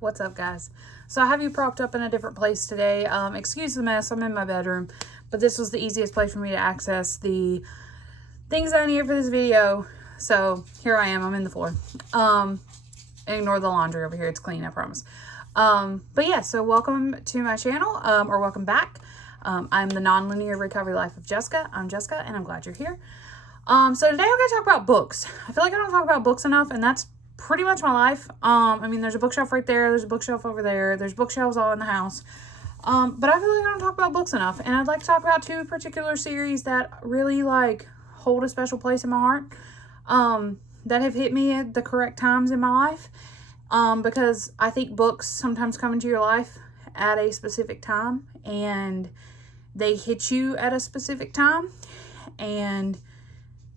What's up, guys? So I have you propped up in a different place today. Excuse the mess, I'm in my bedroom, but this was the easiest place for me to access the things I need for this video. So here I am, I'm in the floor. Ignore the laundry over here, it's clean, I promise. But yeah, so welcome to my channel, or welcome back. I'm the Nonlinear Recovery Life of Jessica. I'm Jessica, and I'm glad you're here. So today I'm going to talk about books. I feel like I don't talk about books enough, and that's pretty much my life. I mean, there's a bookshelf right there. There's a bookshelf over there. There's bookshelves all in the house. But I feel like I don't talk about books enough, and I'd like to talk about two particular series that really, hold a special place in my heart, that have hit me at the correct times in my life, because I think books sometimes come into your life at a specific time, and they hit you at a specific time, and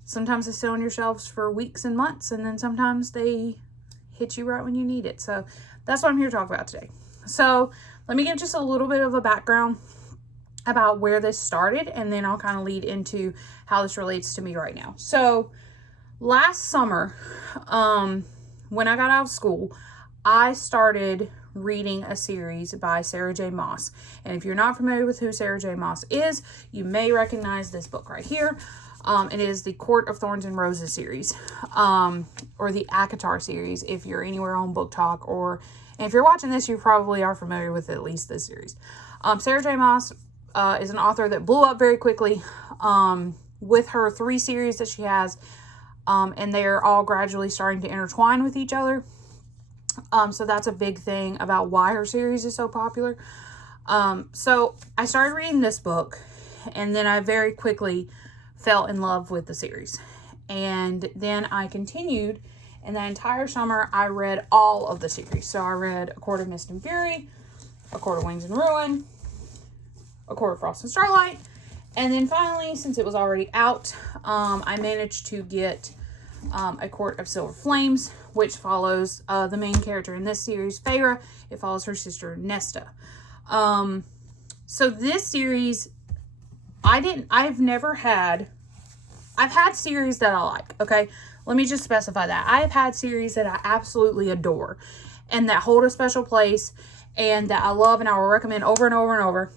sometimes they sit on your shelves for weeks and months, and then sometimes they hit you right when you need it. So that's what I'm here to talk about today. So let me give just a little bit of a background about where this started, and then I'll kind of lead into how this relates to me right now. So last summer, when I got out of school, I started reading a series by J Maas. And if you're not familiar with who J Maas is, you may recognize this book right here. It is the Court of Thorns and Roses series, or the ACOTAR series, if you're anywhere on Book Talk, and if you're watching this, you probably are familiar with at least this series. J Maas is an author that blew up very quickly, with her 3 series that she has, and they're all gradually starting to intertwine with each other. So that's a big thing about why her series is so popular. So I started reading this book, and then I very quickly fell in love with the series. And then I continued, and that entire summer I read all of the series. So I read A Court of Mist and Fury, A Court of Wings and Ruin, A Court of Frost and Starlight, and then finally, since it was already out, I managed to get A Court of Silver Flames, which follows the main character in this series, Feyre. It follows her sister, Nesta. So this series, I've had series that I like, okay? Let me just specify that. I have had series that I absolutely adore and that hold a special place and that I love and I will recommend over and over and over.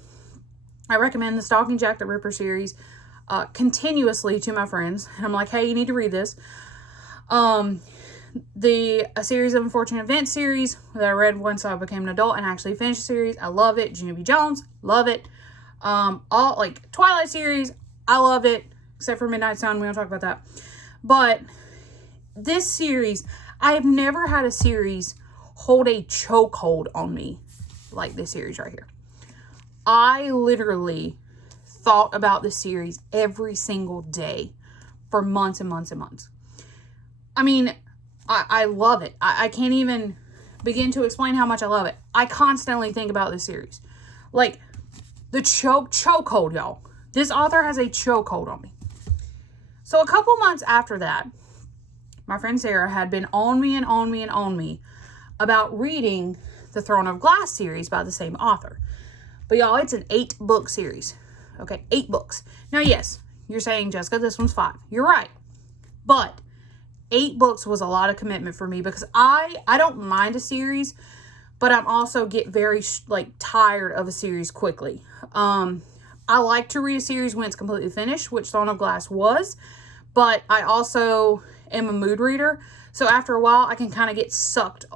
I recommend the Stalking Jack the Ripper series continuously to my friends. And I'm like, hey, you need to read this. A Series of Unfortunate Events series that I read once I became an adult and actually finished the series. I love it. Junie B. Jones, love it. Twilight series, I love it, except for Midnight Sun. We don't talk about that. But this series, I have never had a series hold a chokehold on me like this series right here. I literally thought about this series every single day for months and months and months. I mean, I love it. I can't even begin to explain how much I love it. I constantly think about this series. Like, the chokehold, y'all. This author has a chokehold on me. So a couple months after that, my friend Sarah had been on me about reading the Throne of Glass series by the same author. But y'all, it's an 8-book series. Okay, 8 books. Now, yes, you're saying, Jessica, this one's 5. You're right. But 8 books was a lot of commitment for me because I don't mind a series, but I'm also get very tired of a series quickly. I like to read a series when it's completely finished, which Throne of Glass was, but I also am a mood reader. So after a while, I can kind of get sucked,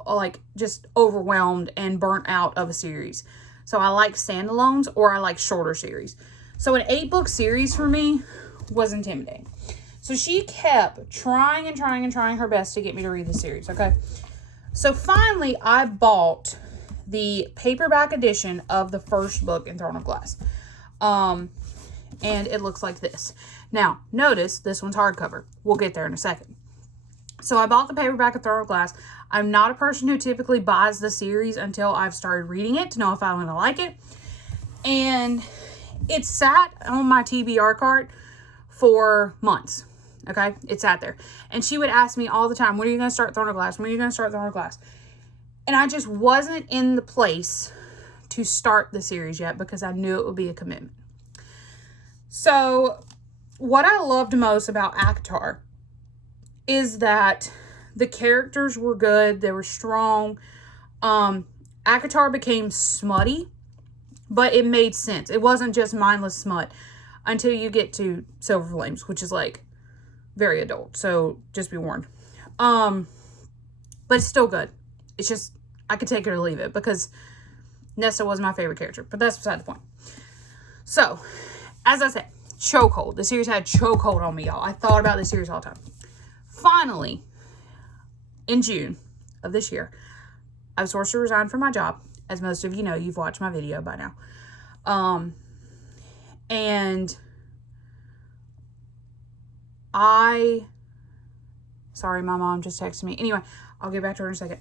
just overwhelmed and burnt out of a series. So I like standalones or I like shorter series. So an 8-book series for me was intimidating. So she kept trying her best to get me to read the series, okay? So finally, I bought the paperback edition of the first book in Throne of Glass. And it looks like this. Now, notice this one's hardcover. We'll get there in a second. So I bought the paperback of Throne of Glass. I'm not a person who typically buys the series until I've started reading it to know if I'm going to like it. And it sat on my TBR cart for months. Okay, it sat there. And she would ask me all the time, when are you going to start Throne of Glass? When are you going to start Throne of Glass? And I just wasn't in the place to start the series yet because I knew it would be a commitment. So what I loved most about ACOTAR is that the characters were good. They were strong. ACOTAR became smutty, but it made sense. It wasn't just mindless smut until you get to Silver Flames, which is like very adult. So just be warned. But it's still good. It's just, I could take it or leave it because Nesta was my favorite character, but that's beside the point. So, as I said, chokehold. The series had chokehold on me, y'all. I thought about this series all the time. Finally, in June of this year, I was forced to resign from my job. As most of you know, you've watched my video by now. And sorry, my mom just texted me. Anyway, I'll get back to her in a second.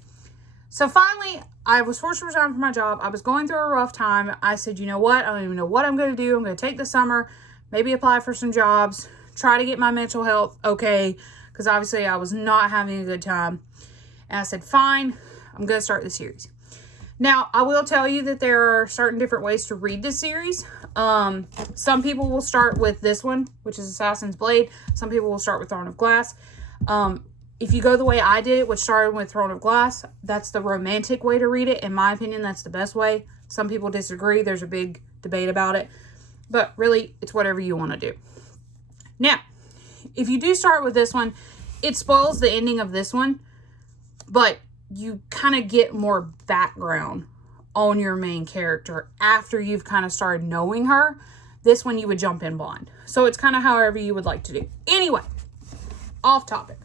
So finally, I was forced to resign from my job. I was going through a rough time. I said, you know what? I don't even know what I'm going to do. I'm going to take the summer, maybe apply for some jobs, try to get my mental health okay, because obviously I was not having a good time. And I said, fine, I'm going to start the series. Now, I will tell you that there are certain different ways to read this series. Some people will start with this one, which is Assassin's Blade. Some people will start with Throne of Glass. If you go the way I did it, which started with Throne of Glass, that's the romantic way to read it. In my opinion, that's the best way. Some people disagree. There's a big debate about it. But really, it's whatever you want to do. Now, if you do start with this one, it spoils the ending of this one. But you kind of get more background on your main character after you've kind of started knowing her. This one, you would jump in blind. So it's kind of however you would like to do. Anyway, off topic.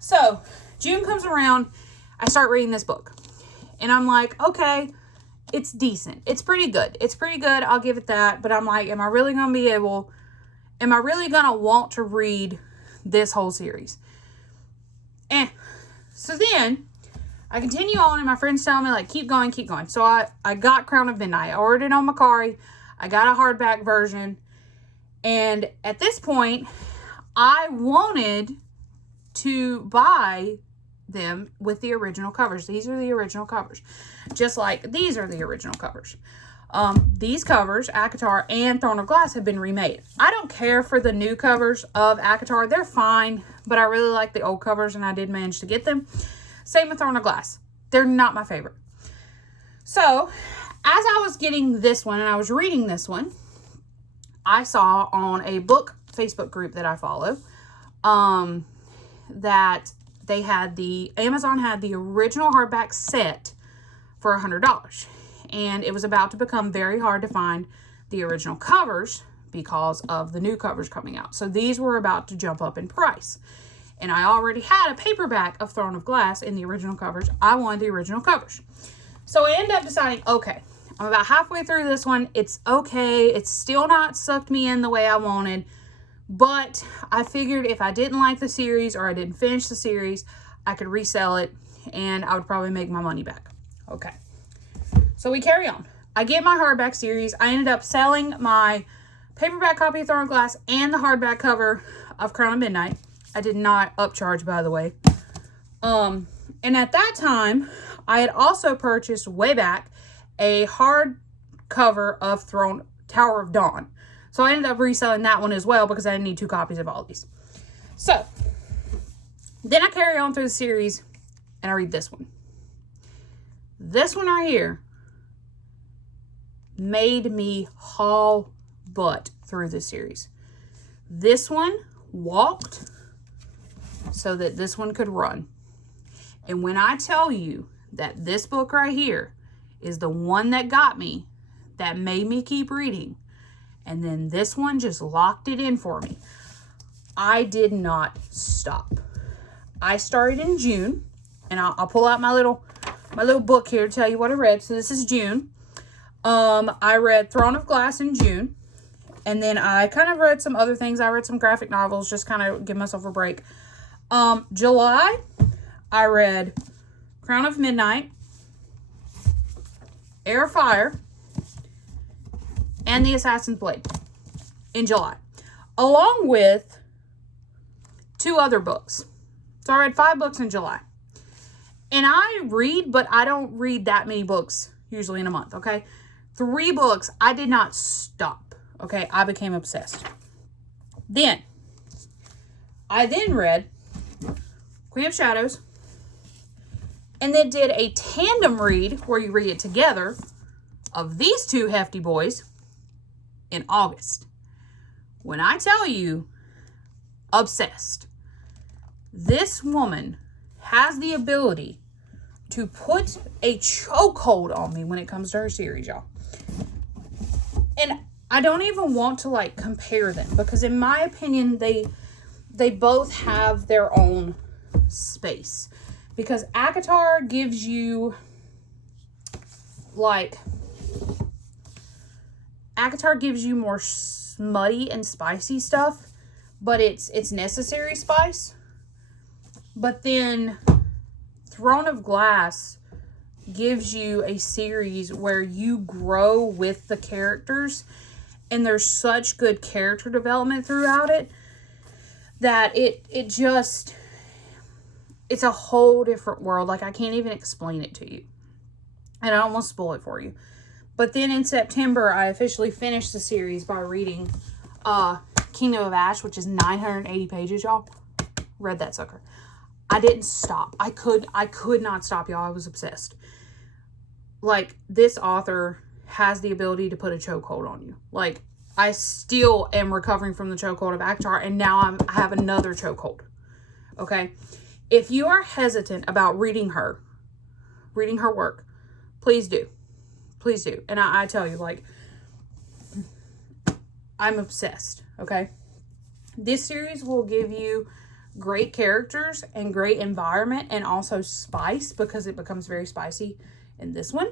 So, June comes around, I start reading this book. And I'm like, okay, it's decent. It's pretty good. It's pretty good. I'll give it that. But I'm like, am I really going to want to read this whole series? So then, I continue on and my friends tell me, like, keep going, keep going. So, I got Crown of Midnight. I ordered it on Macari. I got a hardback version. And at this point, I wanted to buy them with the original covers. These are the original covers. Just like these are the original covers. These covers, ACOTAR and Throne of Glass, have been remade. I don't care for the new covers of ACOTAR. They're fine, but I really like the old covers and I did manage to get them. Same with Throne of Glass. They're not my favorite. So, as I was getting this one and I was reading this one, I saw on a book Facebook group that I follow, that they had Amazon had the original hardback set for $100. And it was about to become very hard to find the original covers because of the new covers coming out. So these were about to jump up in price. And I already had a paperback of Throne of Glass in the original covers. I wanted the original covers. So I ended up deciding, okay, I'm about halfway through this one. It's okay. It's still not sucked me in the way I wanted. But I figured if I didn't like the series or I didn't finish the series, I could resell it and I would probably make my money back. Okay. So we carry on. I get my hardback series. I ended up selling my paperback copy of Throne of Glass and the hardback cover of Crown of Midnight. I did not upcharge, by the way. And at that time, I had also purchased way back a hard cover of Tower of Dawn. So I ended up reselling that one as well because I didn't need 2 copies of all these. So, then I carry on through the series and I read this one. This one right here made me haul butt through this series. This one walked so that this one could run. And when I tell you that this book right here is the one that got me, that made me keep reading, and then this one just locked it in for me, I did not stop. I started in June, and I'll pull out my little book here to tell you what I read. So this is June. I read Throne of Glass in June, and then I kind of read some other things. I read some graphic novels, just kind of give myself a break. July, I read Crown of Midnight, Heir of Fire, and The Assassin's Blade in July, along with 2 other books. So I read 5 books in July. And I read, but I don't read that many books usually in a month, okay? 3 books, I did not stop, okay? I became obsessed. I then read Queen of Shadows and then did a tandem read where you read it together of these two hefty boys in August. When I tell you, obsessed. This woman has the ability to put a chokehold on me when it comes to her series, y'all. And I don't even want to like compare them because in my opinion, they both have their own space. Because ACOTAR gives you more smutty and spicy stuff, but it's necessary spice. But then Throne of Glass gives you a series where you grow with the characters, and there's such good character development throughout it that it's a whole different world. Like, I can't even explain it to you. And I almost spoil it for you. But then in September, I officially finished the series by reading Kingdom of Ash, which is 980 pages, y'all. Read that sucker. I didn't stop. I could not stop, y'all. I was obsessed. Like, this author has the ability to put a chokehold on you. Like, I still am recovering from the chokehold of ACOTAR, and now I have another chokehold. Okay? If you are hesitant about reading her work, please do. Please do. And I tell you, like, I'm obsessed. Okay? This series will give you great characters and great environment and also spice because it becomes very spicy in this one.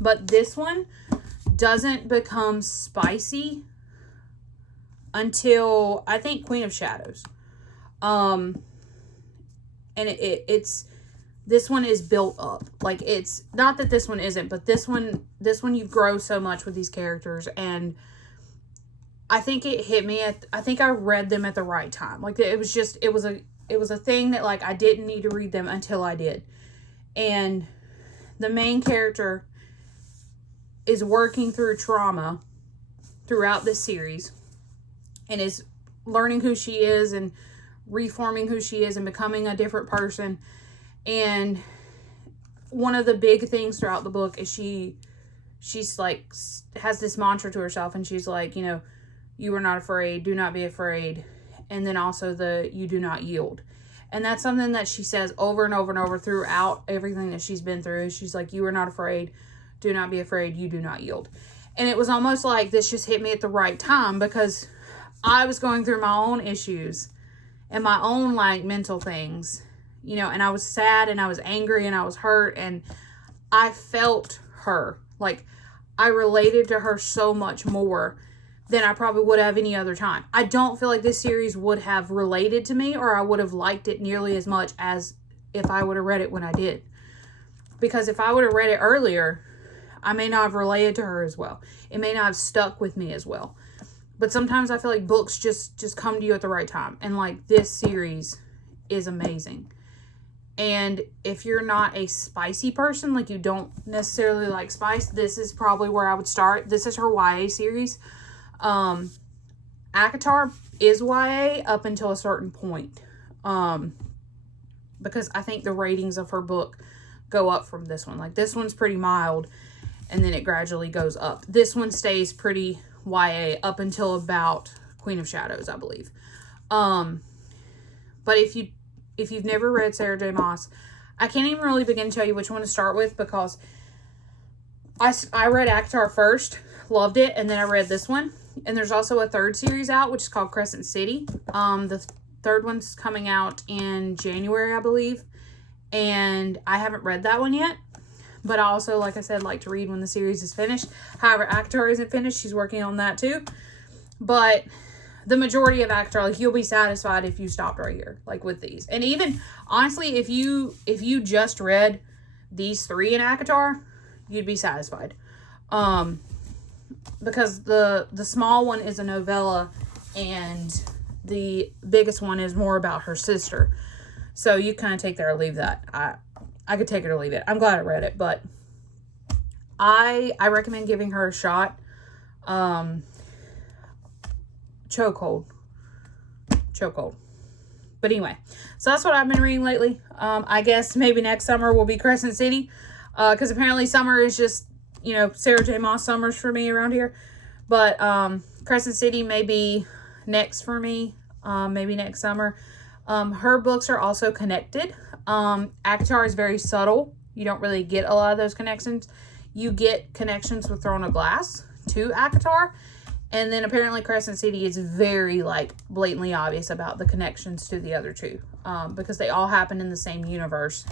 But this one doesn't become spicy until, I think, Queen of Shadows. And it's this one is built up. Like, it's not that this one isn't, but this one you grow so much with these characters, and I think it hit me I think I read them at the right time. Like, it was a thing that, like, I didn't need to read them until I did. And the main character is working through trauma throughout this series and is learning who she is and reforming who she is and becoming a different person. And one of the big things throughout the book is she's like, has this mantra to herself, and she's like, you know, you are not afraid, do not be afraid. And then also you do not yield. And that's something that she says over and over and over throughout everything that she's been through. She's like, you are not afraid, do not be afraid, you do not yield. And it was almost like this just hit me at the right time because I was going through my own issues and my own, like, mental things, you know, and I was sad and I was angry and I was hurt, and I felt her. Like, I related to her so much more than I probably would have any other time. I don't feel like this series would have related to me, or I would have liked it nearly as much as if I would have read it when I did. Because if I would have read it earlier, I may not have related to her as well. It may not have stuck with me as well. But sometimes I feel like books just come to you at the right time. And, like, this series is amazing. And if you're not a spicy person, like, you don't necessarily like spice, this is probably where I would start. This is her YA series. ACOTAR is YA up until a certain point. Because I think the ratings of her book go up from this one. Like, this one's pretty mild, and then it gradually goes up. This one stays pretty YA up until about Queen of Shadows, I believe. But if you've never read Sarah J Maas, I can't even really begin to tell you which one to start with, because I read ACOTAR first, loved it, and then I read this one. And there's also a third series out, which is called Crescent City. The third one's coming out in January, I believe. And I haven't read that one yet. But I also, like I said, like to read when the series is finished. However, ACOTAR isn't finished. She's working on that too. But the majority of ACOTAR, like, you'll be satisfied if you stopped right here, like, with these. And even, honestly, if you just read these three in ACOTAR, you'd be satisfied. Because the small one is a novella, and the biggest one is more about her sister. So you kind of take that or leave that. I could take it or leave it. I'm glad I read it, but I recommend giving her a shot. Chokehold. But anyway, so that's what I've been reading lately. I guess maybe next summer will be Crescent City. Because apparently summer is just, you know, Sarah J Maas summers for me around here. But Crescent City may be next for me. Maybe next summer. Her books are also connected. ACOTAR is very subtle. You don't really get a lot of those connections. You get connections with Throne of Glass to ACOTAR. And then apparently Crescent City is very, like, blatantly obvious about the connections to the other two. Because they all happen in the same universe.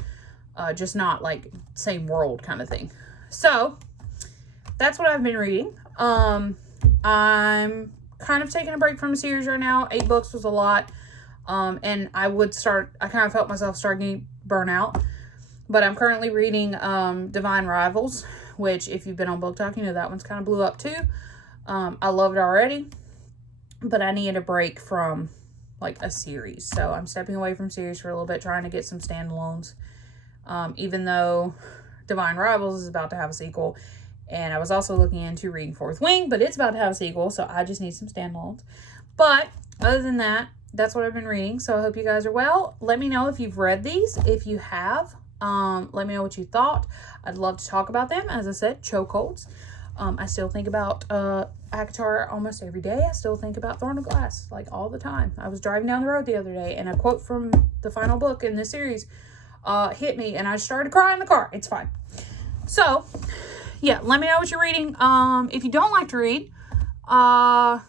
Just not, like, same world kind of thing. So, that's what I've been reading. I'm kind of taking a break from a series right now. 8 books was a lot. And I kind of felt myself starting to burn out. But I'm currently reading Divine Rivals. Which, if you've been on Book Talk, you know that one's kind of blew up too. I love it already, but I needed a break from, like, a series. So I'm stepping away from series for a little bit, trying to get some standalones. Even though Divine Rivals is about to have a sequel. And I was also looking into reading Fourth Wing, but it's about to have a sequel, so I just need some standalones. But other than that, that's what I've been reading. So I hope you guys are well. Let me know if you've read these. If you have, let me know what you thought. I'd love to talk about them. As I said, chokeholds. I still think about ACOTAR almost every day. I still think about Throne of Glass, like, all the time. I was driving down the road the other day, and a quote from the final book in this series hit me, and I started crying in the car. It's fine. So, yeah, let me know what you're reading. If you don't like to read, I'm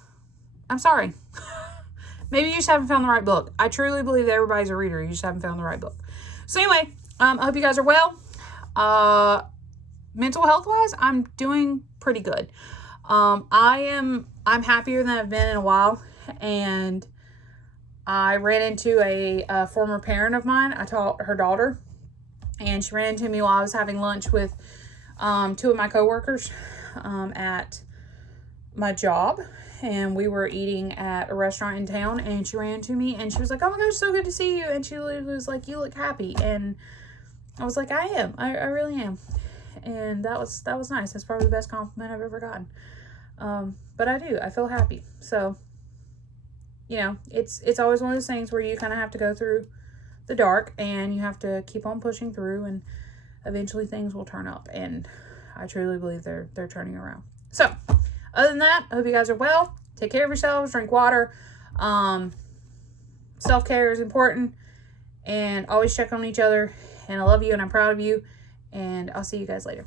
sorry. Maybe you just haven't found the right book. I truly believe that everybody's a reader. You just haven't found the right book. So anyway, I hope you guys are well. Mental health wise, I'm doing pretty good. I'm happier than I've been in a while. And I ran into a former parent of mine. I taught her daughter. And she ran into me while I was having lunch with 2 of my coworkers at my job. And we were eating at a restaurant in town. And she ran into me. And she was like, "Oh my gosh, so good to see you." And she literally was like, "You look happy." And I was like, "I am. I really am." And that was nice. That's probably the best compliment I've ever gotten. But I do. I feel happy. So, you know, it's always one of those things where you kind of have to go through the dark and you have to keep on pushing through, and eventually things will turn up. And I truly believe they're turning around. So, other than that, I hope you guys are well. Take care of yourselves. Drink water. Self-care is important. And always check on each other. And I love you and I'm proud of you. And I'll see you guys later.